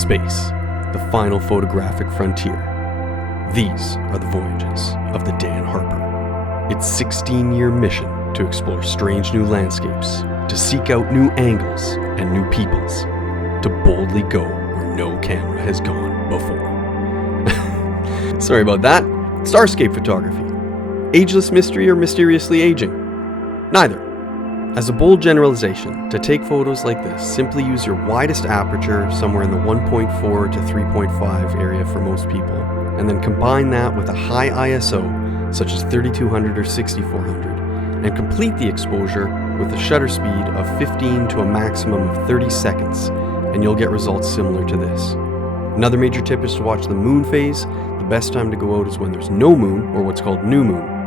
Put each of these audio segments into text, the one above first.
Space, the final photographic frontier. These are the voyages of the Dan Harper. Its 16-year mission to explore strange new landscapes, to seek out new angles and new peoples, to boldly go where no camera has gone before. Sorry about that. Starscape photography. Ageless mystery or mysteriously aging? Neither. As a bold generalization, to take photos like this, simply use your widest aperture, somewhere in the 1.4 to 3.5 area for most people, and then combine that with a high ISO, such as 3200 or 6400, and complete the exposure with a shutter speed of 15 to a maximum of 30 seconds, and you'll get results similar to this. Another major tip is to watch the moon phase. The best time to go out is when there's no moon, or what's called new moon.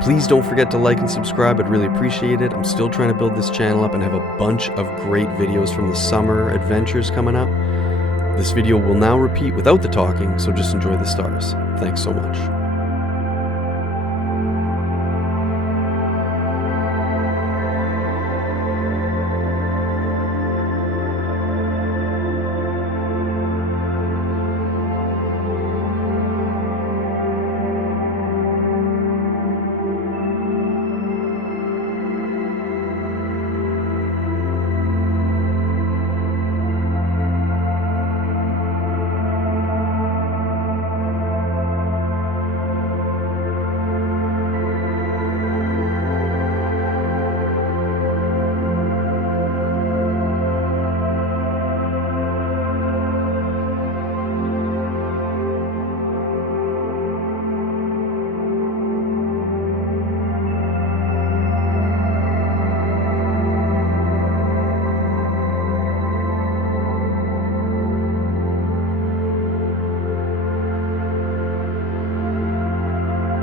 Please don't forget to like and subscribe, I'd really appreciate it. I'm still trying to build this channel up and have a bunch of great videos from the summer adventures coming up. This video will now repeat without the talking, so just enjoy the stars. Thanks so much.